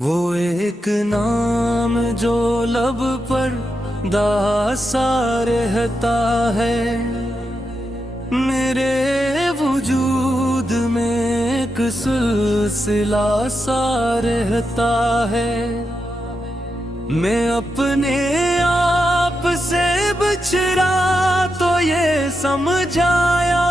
वो एक नाम जो लब पर दासा रहता है, मेरे वजूद में एक सिलसिला सा रहता है। मैं अपने आप से बिछड़ा तो ये समझाया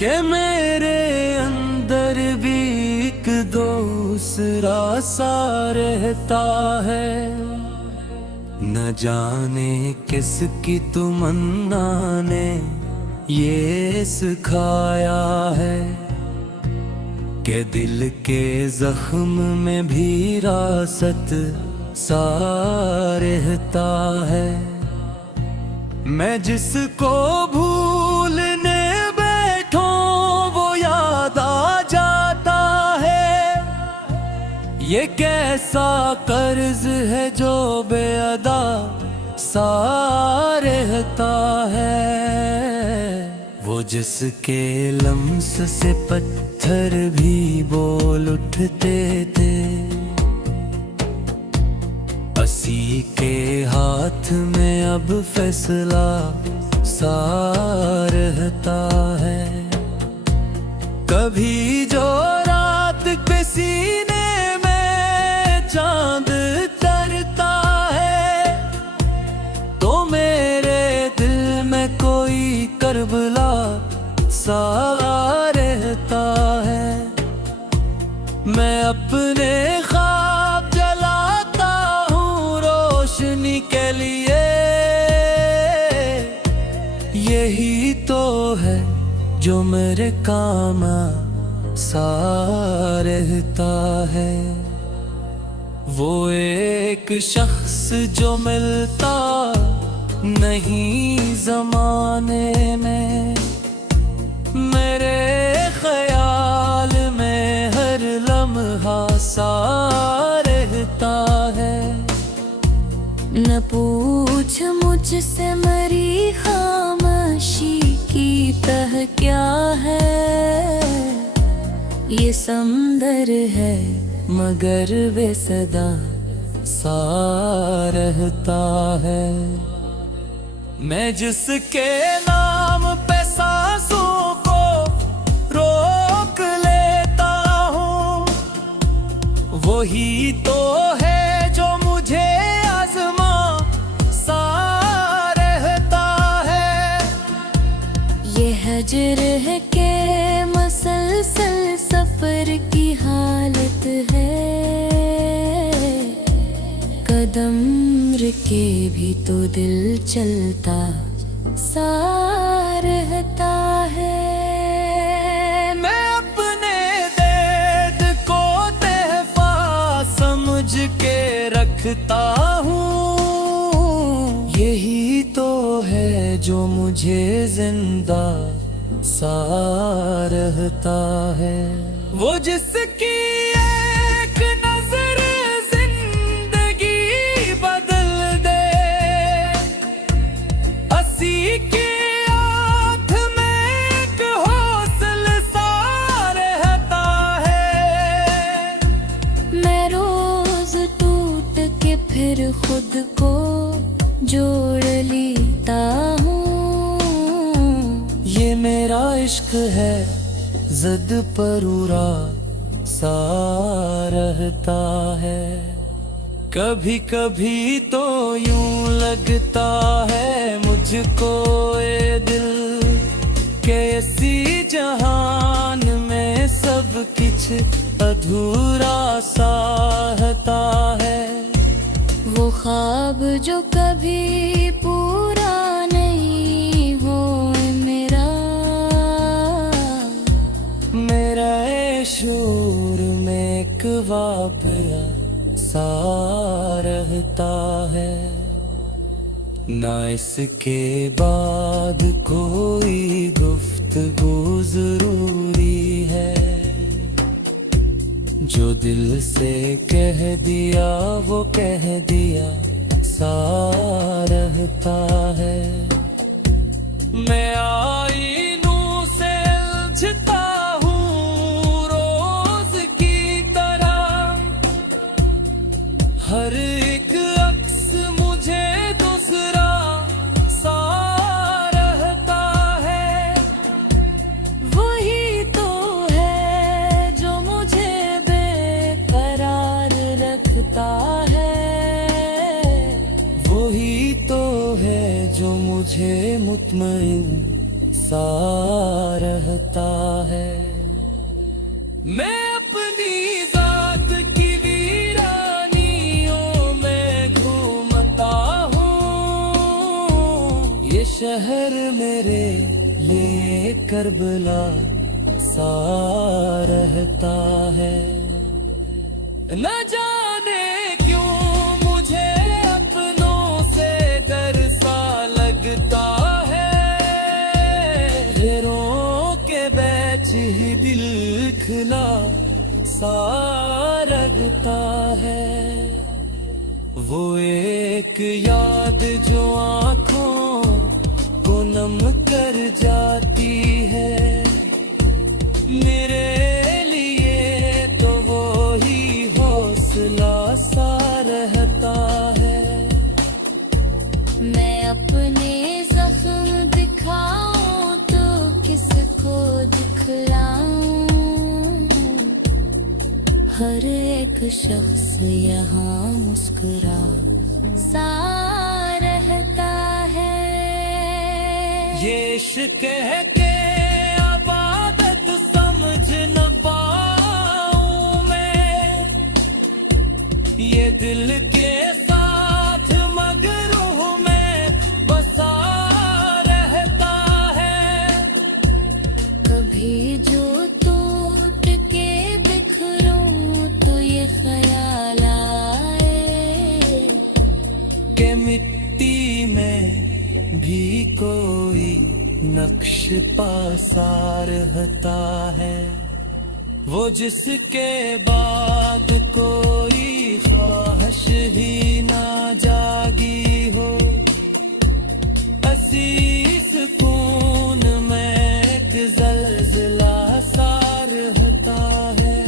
कि मेरे अंदर भी एक दूसरा सा रहता है। न जाने किसकी तमन्ना ने ये सिखाया है कि दिल के जख्म में भी रासत सा रहता है। मैं जिसको भूलने बैठूं वो याद आ जाता है। ये कैसा कर्ज है जो बेअदा सा रहता है। वो जिसके लम्स से पत्थर भी बोल उठते थे, असी के हाथ में अब फैसला सा रहता है। कभी जो रात के सीने में चांद तरता है, तो मेरे दिल में कोई करबला सा रहता है। मैं अपने ख्वाब जलाता हूँ रोशनी के लिए, यही तो है जो मेरे काम सा रहता है। वो एक शख्स जो मिलता नहीं ज़माने में, मेरे ख्याल में हर लम्हा सा रहता है। न पूछ मुझसे मरी खामोशी की तह क्या है। ये समंदर है मगर बेसदा सा रहता है। मैं जिसके नाम पे सांसों को रोक लेता हूँ, वही तो है जो मुझे आज़मा सा रहता है। ये हजर है के मसलसल सफर की हालत है। कदम के भी तो दिल चलता सा रहता है। मैं अपने दर्द को तहफा समझ के रखता हूँ, यही तो है जो मुझे जिंदा सा रहता है। वो जिसकी एक नजर जिंदगी बदल दे, असी की आँख में एक हौसला सा रहता है। मैं रोज टूट के फिर खुद को जोड़ लेता हूँ। ये मेरा इश्क है ज़द पर उड़ा सा रहता है। कभी कभी तो यूं लगता है मुझको ये दिल के इसी जहान में सब कुछ अधूरा सा रहता है। वो ख्वाब जो कभी पूरा नहीं हो मेरा शूर में एक वाक़या सा रहता है। ना इसके बाद कोई गुफ्तगू ज़रूरी है, जो दिल से कह दिया वो कह दिया सा रहता है। मैं आईनों से उलझता हूँ रोज की तरह, मुझे मुतमईन सा रहता है। मैं अपनी जात की वीरानियों में घूमता हूँ, ये शहर मेरे लिए करबला सा रहता है। न जाने क्यों मुझे अपनों से डर सा लगता है, घेरों के बैच ही दिल खिला सा लगता है। वो एक याद जो आँखों को नम कर जाती है, मेरे लिए तो वो ही हौसला सा रहता है। मैं अपने जख्म दिखाऊं तो किसको दिखलाऊं, हर एक शख्स यहाँ मुस्कुरा सा रहता है। ये इश्क है के आबादत समझ न पाऊं मैं, ये दिल के साथ मगरू में बसा रहता है। कभी जो टूट के बिखरूं तो ये ख्याल आए, के मिट्टी में भी कोई नक्श पासा रहता है, वो जिसके बाद कोई ख्वाहिश ही ना जागी हो। असीस खून में एक जलजला सा रहता है।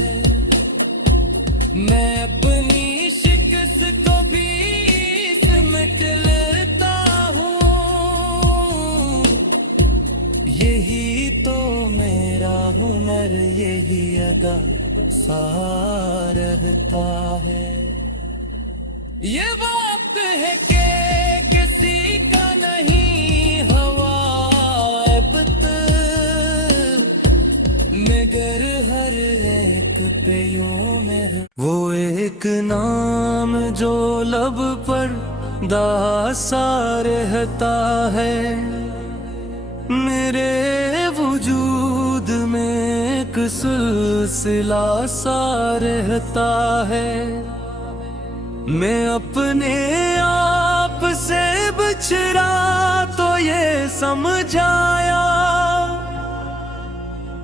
मैं अपनी शिकस्त को भी सिमट लेता हूँ, यही तो मेरा हुनर, यही अदा सा रहता है। ये वक्त है कि किसी का नहीं हवाबत, मगर हर एक पे यूं में वो एक नाम जो लब पर दासा रहता है, मेरे वजूद में एक सिलसिला सा रहता है। मैं अपने आप से बिछड़ा तो ये समझाया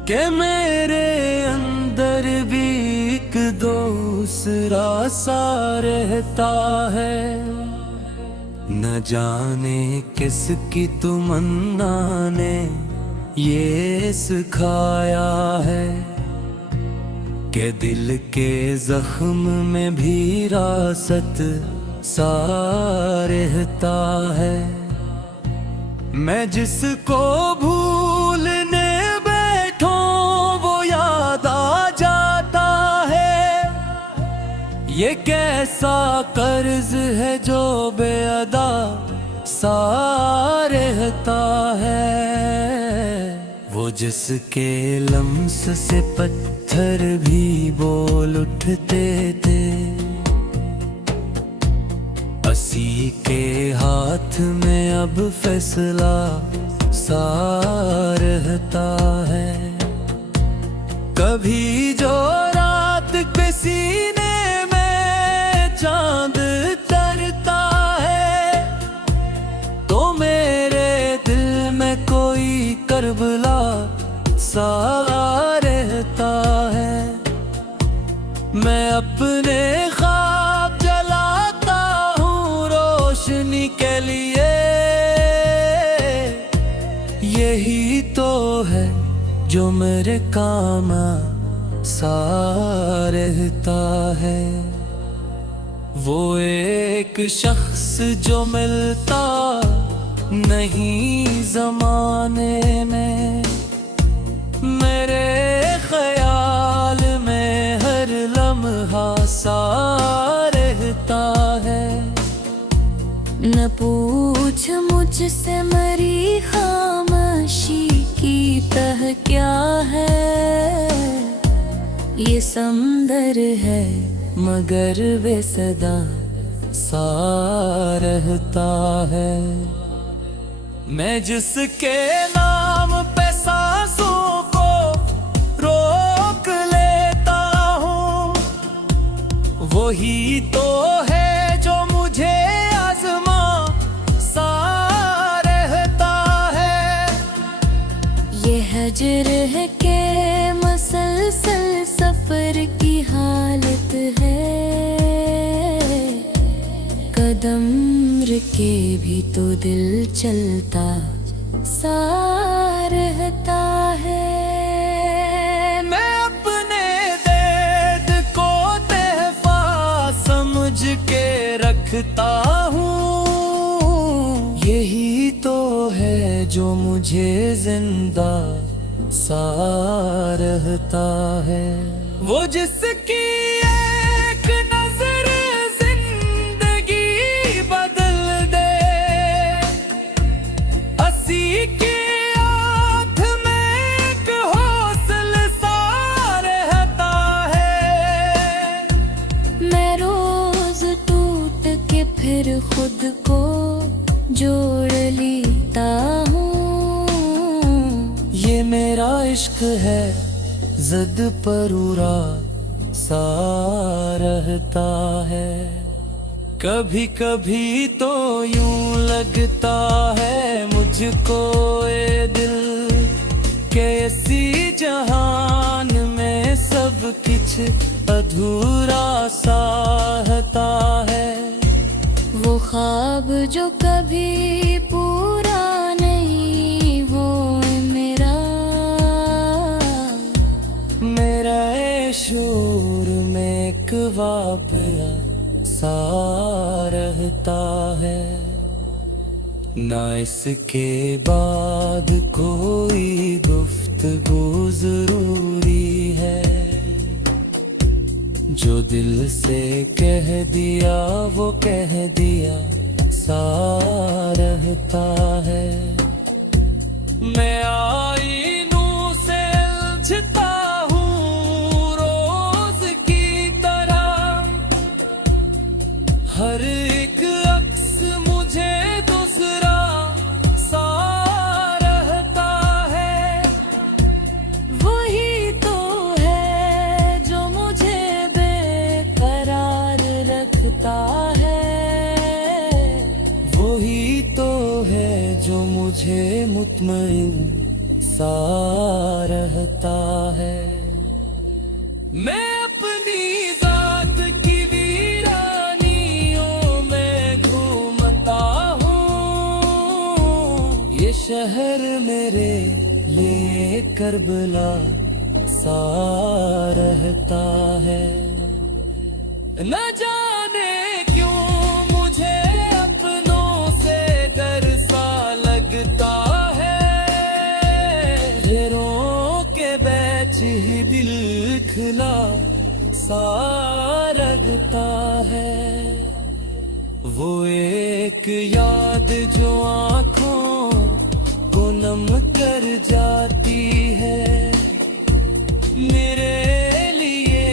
कि मेरे अंदर भी एक दूसरा सा रहता है। न जाने किसकी तमन्ना ने ये सिखाया है कि दिल के जख्म में भी रासत सा रहता है। मैं जिसको भूलने बैठूं वो याद आ जाता है, ये कैसा कर्ज है जो बेअदा सा रहता है। वो जिसके लम्स से पत्थर भी बोल उठते थे, असी के हाथ में अब फैसला सा रहता है। कभी जो रात के सीने में चांद तरता है, तो मेरे दिल में कोई करबला सा रहता है। मैं अपने ख्वाब जलाता हूँ रोशनी के लिए, यही तो है जो मेरे काम सा रहता है। वो एक शख्स जो मिलता नहीं जमाने में, मेरे ख्याल में हर लम्हा सा रहता है। न पूछ मुझसे मरी खामोशी की तह क्या है। ये समंदर है मगर बेसदा सा रहता है। मैं जिसके नाम पे सांसों को रोक लेता हूँ, वही तो है जो मुझे आज़मा सा रहता है। ये हजर है के मसलसल सफर की हालत है। कदम के भी तो दिल चलता सा रहता है। मैं अपने दर्द को तहफा समझ के रखता हूँ, यही तो है जो मुझे जिंदा सा रहता है। वो जिसकी एक नजर जिंदगी बदल दे, अस्सी की आंख में एक हौसला सा रहता है। मैं रोज टूट के फिर खुद को जोड़ लेता हूँ। ये मेरा इश्क है ज़द पर उड़ा सा रहता है। कभी कभी तो यूं लगता है मुझको ए दिल के इसी जहान में सब कुछ अधूरा सा रहता है। वो ख्वाब जो कभी पूरा नहीं वो मेरा शूर में एक वाक़या सा रहता है। ना इसके बाद कोई गुफ्तगू ज़रूरी है, जो दिल से कह दिया वो कह दिया सा रहता है। मैं आईनों से उलझता हूँ रोज की तरह, हर एक अक्स मुझे दूसरा सा रहता है। वही तो है जो मुझे बेकरार रखता है। वही तो है जो मुझे मुतमईन सा रहता है। मैं अपनी जात की वीरानियों में घूमता हूँ, ये शहर मेरे लिए करबला सा रहता है। न जाने क्यों मुझे अपनों से डर सा लगता है, गैरों के बैच ही दिल खिला सा लगता है। वो एक याद जो आँखों को नम कर जाती है, मेरे लिए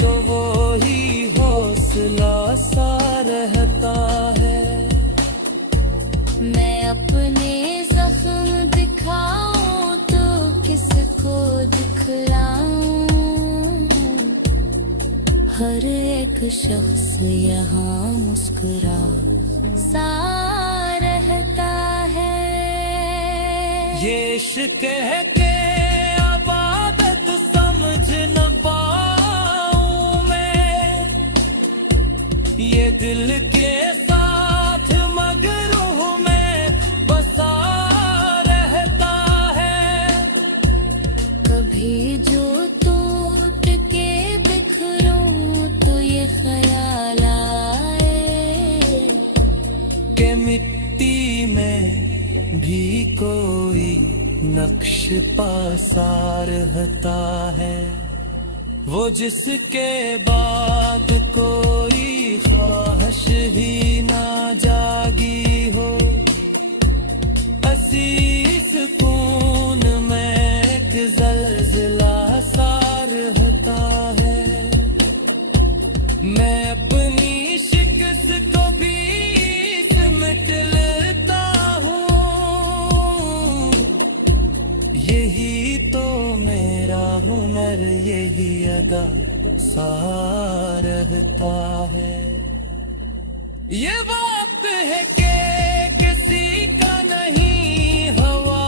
तो वो ही हौसला सा रहता है। मैं अपने जख्म दिखाऊं तो किसको दिखलाऊं। हर एक शख्स यहाँ मुस्कुरा सा रहता है। ये इश्क है के आबादत समझ न पाऊं मैं, ये दिल के साथ मगरू में बसा रहता है। कभी जो टूट के बिखरूं तो ये ख्याल आए के मिट्टी में भी कोई नक्श पासा रहता है। वो जिसके बाद कोई ख्वाहिश ही ना जागी हो, असीस खून में एक ज़लज़ला सा रहता है। मैं अपनी शिकस्त को भी सिमट लेता हूँ, यही तो मेरा हुनर, यही अदा सा रहता है। ये वक्त है कि किसी का नहीं हवा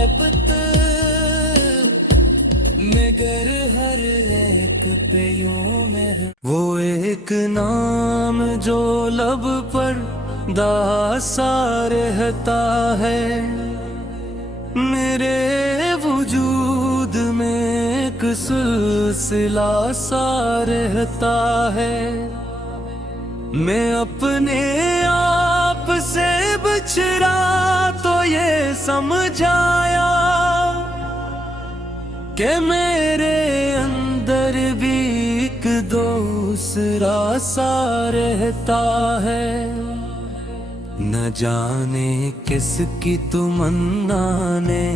अबत, मगर हर एक पे यूं मेहर। वो एक नाम जो लब पर दासा रहता है, मेरे वजूद में एक सिलसिला सा रहता है। मैं अपने आप से बिछड़ा तो ये समझाया कि मेरे अंदर भी एक दूसरा सा रहता है। न जाने किसकी तमन्ना ने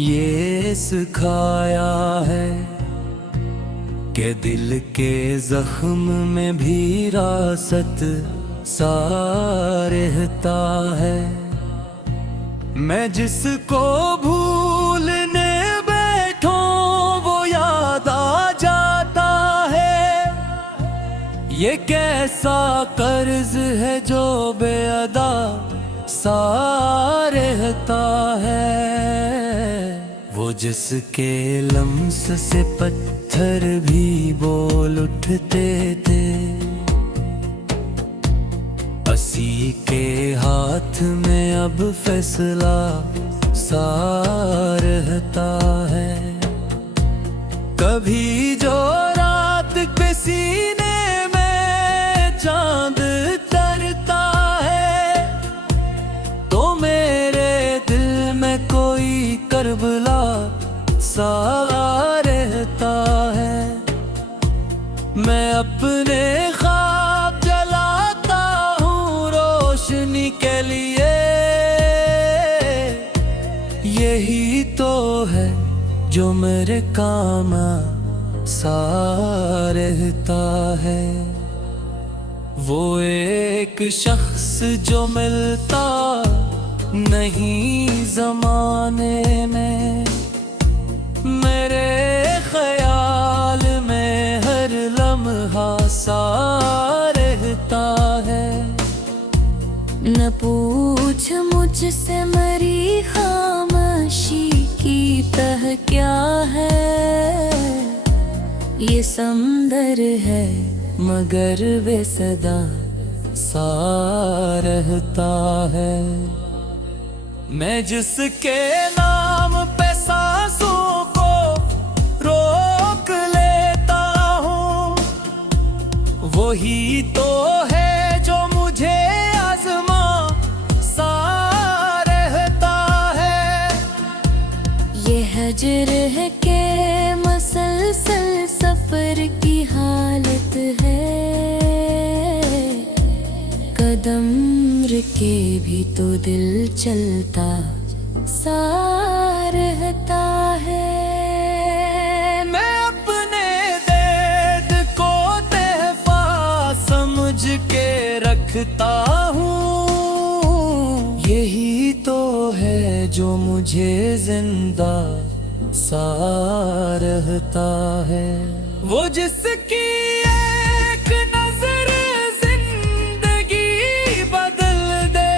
ये सिखाया है कि दिल के जख्म में भी रासत सा रहता है। मैं जिसको भूलने बैठूं वो याद आ जाता है, ये कैसा कर्ज है जो बेअदा सा रहता है। वो जिसके लम्स से पत्थर भी बोल उठते थे, असी के हाथ में अब फैसला सा रहता है। कभी जो रात के सीने में चांद तरता है, तो मेरे दिल में कोई करबला सा रहता है। मैं अपने ख्वाब जलाता हूँ रोशनी के लिए, यही तो है जो मेरे काम सा रहता है। वो एक शख्स जो मिलता नहीं ज़माने में, मेरे ख्याल में हर लम्हा सा रहता है। न पूछ मुझसे मरी खामोशी की तह क्या है, ये समंदर है मगर बेसदा सा रहता है। मैं जिसके नाम पे सांसों को रोक लेता हूँ, वही तो है जो मुझे आज़मा सा रहता है। ये हजर है के मसलसल सफर की हालत है, कदम के भी तो दिल चलता सा रहता है। मैं अपने दर्द को तहफा समझ के रखता हूँ, यही तो है जो मुझे जिंदा सा रहता है। वो जिसकी एक नजर जिंदगी बदल दे,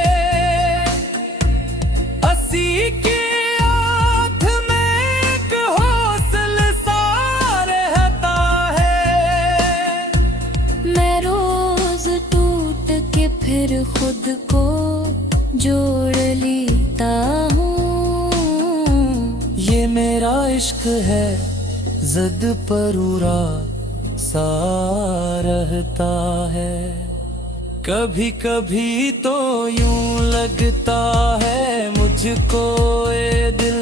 असी की आँख में एक हौसला सा रहता है। मैं रोज टूट के फिर खुद को जोड़ लेता हूँ, ये मेरा इश्क है ज़द पर उड़ा सा रहता है। कभी कभी तो यूं लगता है मुझको ए दिल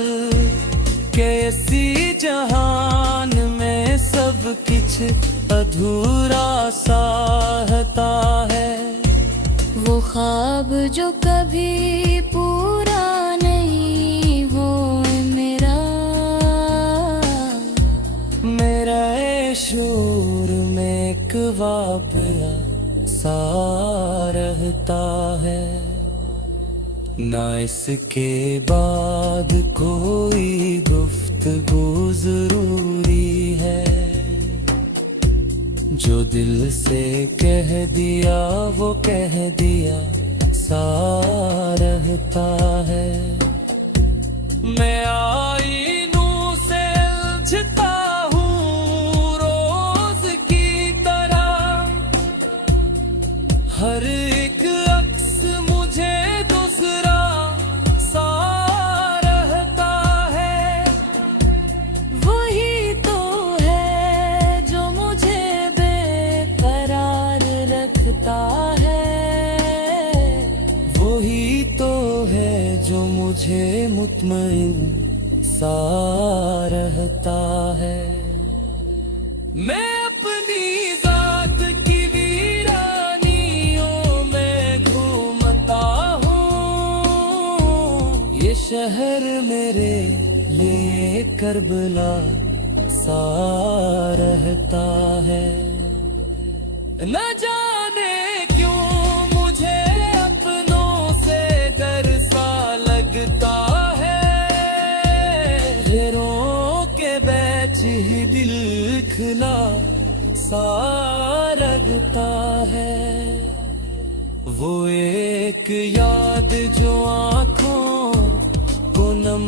के इसी जहान में सब किछ अधूरा साहता है। वो ख्वाब जो कभी पूरा नहीं हो मेरा शोर में एक वाबला सा रहता है। ना इसके बाद कोई गुफ्तगू जरूरी है, जो दिल से कह दिया वो कह दिया सा रहता है। मैं आईनों से उलझता हूँ रोज की तरह, हर एक अक्स मुझे दूसरा सा रहता है। वही तो है जो मुझे बेकरार रखता है। वही तो है जो मुझे मुतमईन सा रहता है। मैं अपनी जात की वीरानियों में घूमता हूँ, ये शहर मेरे लिए करबला सा रहता है। न जाने क्यों मुझे अपनों से डर सा लगता है, गैरों के बैच ही दिल खना सा लगता है। वो एक याद जो आँखों को नम